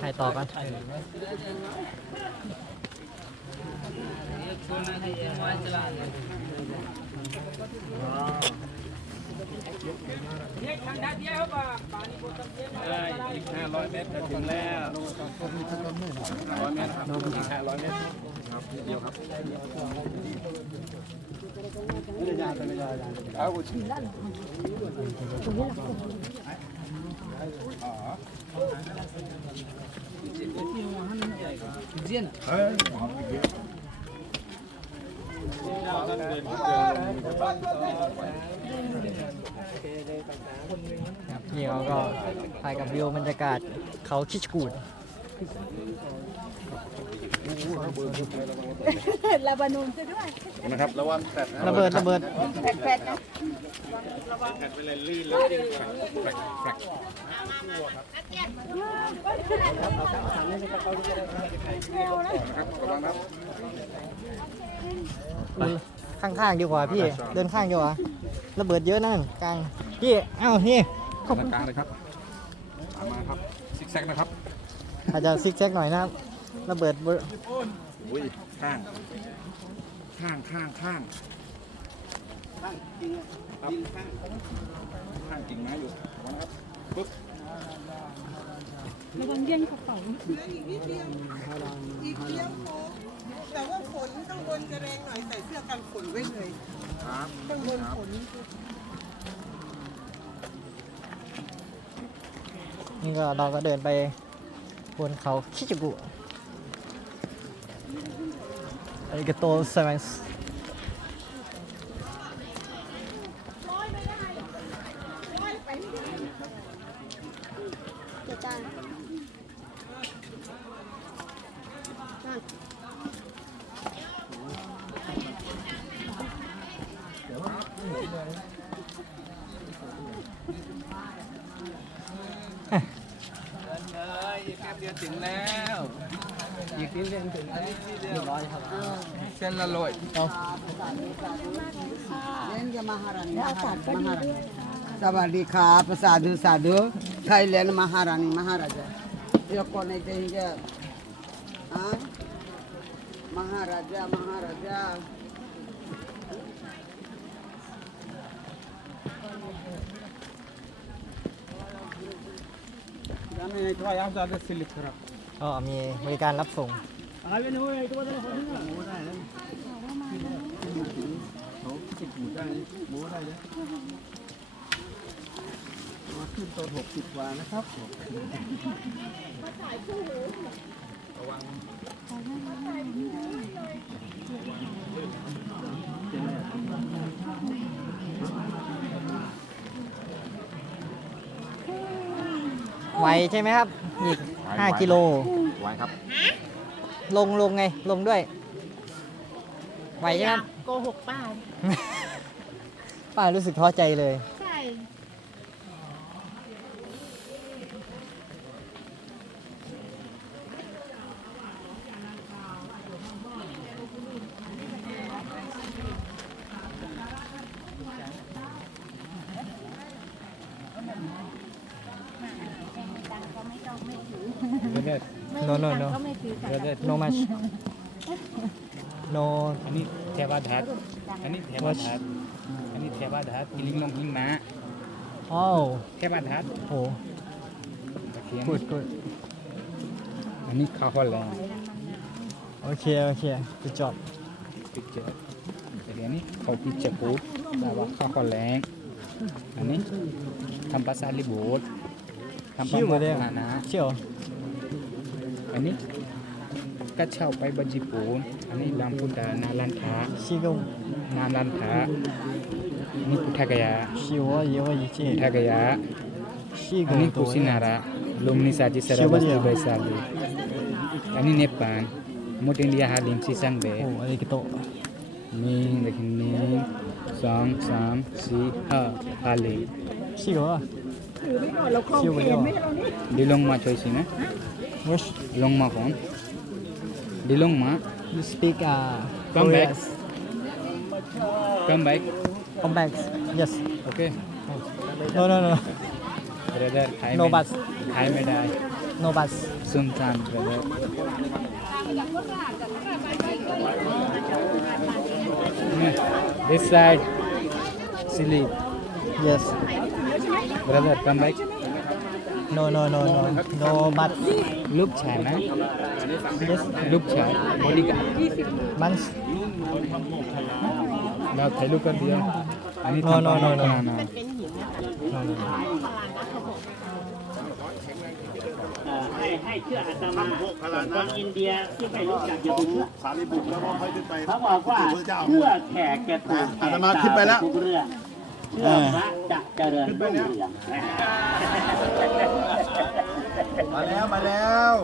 ถ่ายต่อกันอีก500เมตรจะถึงแล้ว500เมตรครับอีก500เมตรครับเดียวครับเอาอุชิครับ นี่เราก็ถ่ายกับวิวบรรยากาศเขาคิชกูดลาบานูนซะด้วยนะครับระวังแตะนะระเบิดระเบิดแฟดๆนะแตะไปเลยลื่นแล้วแฝกแข้างๆดีกว่าพี่ เดินข้างดีกว่าระเบิดเยอะนั่นกลางพี่เอ้านี่กลางกลางเลยครับตามมาครับซิกแซกนะครับอาจจะซิกแซกหน่อยนะครับระเบิดเบอร์อุ้ยข้างข้างข้างข้างครับข้างกิ่งไม้อยู่ระวังนะครับปึ๊บ ระวังเย็นกระเป๋าอีกนิดเดียวอีกเดียวโค้งแต่ว่าฝนข้างบนจะแรงหน่อยใส่เสื้อกันฝนไว้เลยครับข้างบนฝนนี่ก็เราก็เดินไปบนเขาคิชกุอาริกาโตเซเวนส์ จะตายอีกแป๊บเดียวถึงแล้วอีกนิดเดียวถึงอันนี้นิดเดียวเส้นละลอยเล่นกับมหาราณีมหาราณีมหาราณีสวัสดีครับสาธุสาธุ ไทยแลนด์มหาราณีมหาราชาเดี๋ยวคนในเต็งจะอ่ะมหาราชามหาราชา ก็มีบริการรับส่ง ขึ้นต้นหกสิบกว่านะครับไหวใช่ไหมครับอีก5กิโลไว้ครับ ลงลงไงลงด้วย ไหวใช่ไหมครับโกหกป้าป้ารู้สึกท้อใจเลย ใช่ no no no ก็ไม่ถือกัน no much no อันนี้เทวดาอันนี้เทวดาอันนี้เทวดากิลิงมงหิงมาอ๋อเทวดาโหเขียน good good อันนี้ข้าวหอมแรงโอเคโอเค good job ปิดเจออันนี้ข้าวปิดจะกูดแต่ว่าข้าวหอมแรงอันนี้ทำภาษาลิบูดทำปลาชิวหมมาเลยกนะเชี่ยว อันนี้กระเช้าไปบัจิปูนอันนี้ลำพุดานาลันทาชิกงนาลันทาอันนี้พุทธกยาชิวเยอะอีกทีพุทธกยาชิกอันงนี้ตักุวสินาราลุมนิสาจิสระบัสตุไบซาลีอันนี้เนปาลมดอินเดียฮาลิมซิซังเบโอ้อาริกาโตนี่เด็กนี่สองสามสี่ห้าฮาลิมชิวอะถือไม่หน่อยเราคลองชิวไปเห็เดียนวไหม Where's Longma ko? Di Longma? You speak uh, Come back. Koreas. Come back. Come back. Yes. Okay. No, no, no. Brother, I No bus. I may die. No bus. Sometime, brother. Hmm. This side. Silly. Yes. Brother, come back. No no no no no bus Look China. yes Look China. Bodyguard. bus เราถ่ายรูปกันเดียว อันนี้ No, no, no, no. no, no. ให้ให้เชื่ออาตมาคนอินเดียที่ไม่รู้จักอย่าไปเชื่อสารีบุตรแล้วก็ค่อยขึ้นไปเขาบอกว่าเชื่อแขกจะถูกแขอากตมาขึ้นไปแล้วทุก เรื่องเชื่อพระจะเจริญรุ่งเรืองมาแล้วมาแล้ว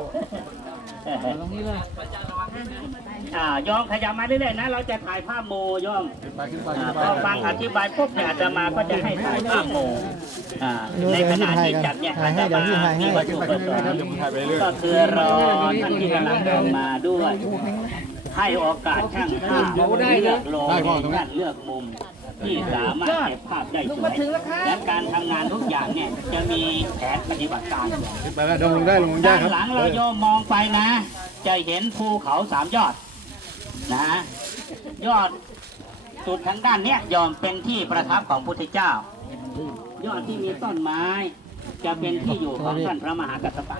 ตรงนี้เลยอ่าย่อมขยับมาเรื่อยๆนะ เราจะถ่ายภาพโมยอมไปขึ้นไปอ่าขึ้นพไปอฟังอธิบายปุ๊บเนี่ยอาตมาก็จะให้ถ่ายภาพโมอ่าในขณะที่จัดเนี่ยถ่าอาตมาพี่ถ่ายให้มีวัตถุประสงค์ก็คือรอท่านที่กำลังเดินมาด้วยให้โอกาสช่างภาพเลือกโลท่นเลือกมุม ที่สามารถเก็บภาพได้สวยและการทำงานทุกอย่างเนี่ยจะมีแผนปฏิบัติการขึ้นไปแล้วลงได้ลงได้ด้านครับหลังเราโยมมองไปนะ จะเห็นภูเขาสามยอดนะยอดสุดทางด้านเนี้ยยอมเป็นที่ประทับของพุทธเจ้า ยอดที่มีต้นไม้ จะเป็นที่อยู่ของท่านพระมหากัสสปะ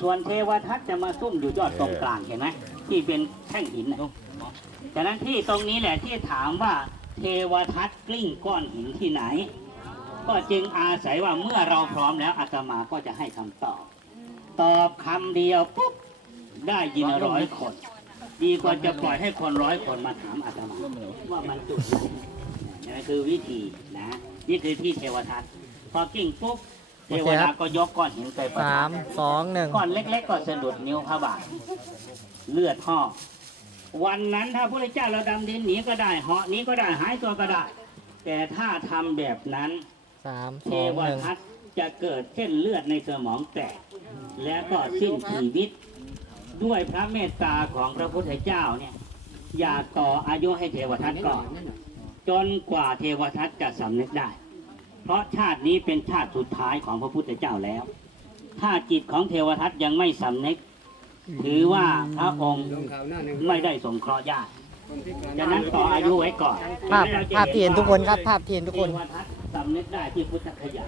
ส่วนเทวทัตจะมาซุ่มอยู่ยอดตรงกลางเห็นไหมที่เป็นแท่งหินนะฉะนั้นที่ตรงนี้แหละที่ถามว่า เทวทัตกลิ้งก้อนหินที่ไหน ก็จึงอาศัยว่าเมื่อเราพร้อมแล้วอาตมาก็จะให้คำตอบ ตอบคำเดียวปุ๊บได้ยินร้อยคน ดีกว่าจะปล่อยให้คนร้อยคนมาถามอาตมาว่ามันจุดไหนนี่คือวิธีนะ นี่คือที่เทวทัตพอกิ้งปุ๊บเทวดาก็ยกก้อนหินไปประสาทัมบสองหนึ่งก้อนเล็ก ๆ ก็สะดุดนิ้วพระบาทเลือดห่อ วันนั้นถ้าพระเจ้าเราดำดินหนีก็ได้เหาะหนี้ก็ได้หายตัวก็ได้ แต่ถ้าทำแบบนั้น สามเทสองวหนึ่งทัตจะเกิดเส้นเลือดในสมองแตก และก็สิ้นชีวิต ด้วยพระเมตตาของพระพุทธเจ้าเนี่ย อย่าต่ออายุให้เทวทัตก่อน จนกว่าเทวทัตจะสำนึกได้ เพราะชาตินี้เป็นชาติสุดท้ายของพระพุทธเจ้าแล้ว ถ้าจิตของเทวทัตยังไม่สำนึก ถือว่าพระองค์ไม่ได้สงเคราะห์ญาติดังนั้นต่ออายุไว้ก่อนภาพภาพที่เห็นทุกคนครับ ภาพที่เห็นทุกคน เทวทัตสำนึกได้ที่พุทธคยา